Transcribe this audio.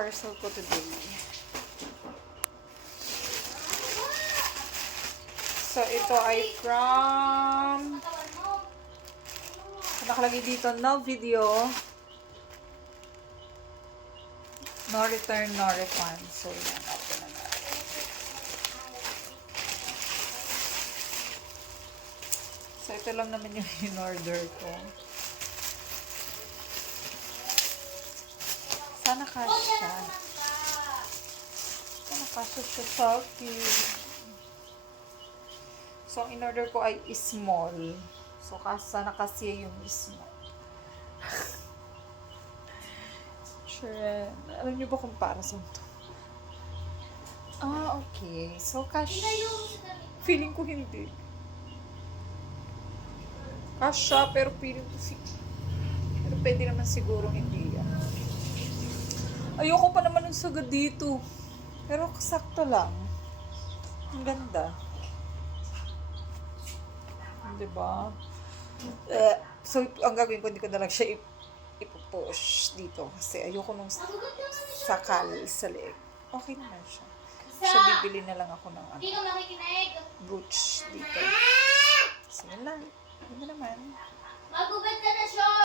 parcel ko today. So, ito ay from... Nakalagay dito, no video. No return, no refund. So, yan. Open na natin. So, ito lang naman yung in-order ko. Sana kasya. Sana kasya siya sa akin. So, ang in-order ko ay small. So, sana kasi yung small. Sure. Alam niyo ba kung para saan to? Ah, okay. So, feeling ko hindi. Kasya, pero feeling ko pero pwede naman siguro hindi yan. Ayoko pa naman ng sagad dito. Pero sakto lang. Ang ganda. Diba? So, ang gagawin ko, hindi ko na lang siya ipupush dito. Kasi ayoko nung sakal sa leeg. Okay naman siya. So, bibili na lang ako ng brooch dito. So, yun lang. Yun na naman. Magubad ka na siya!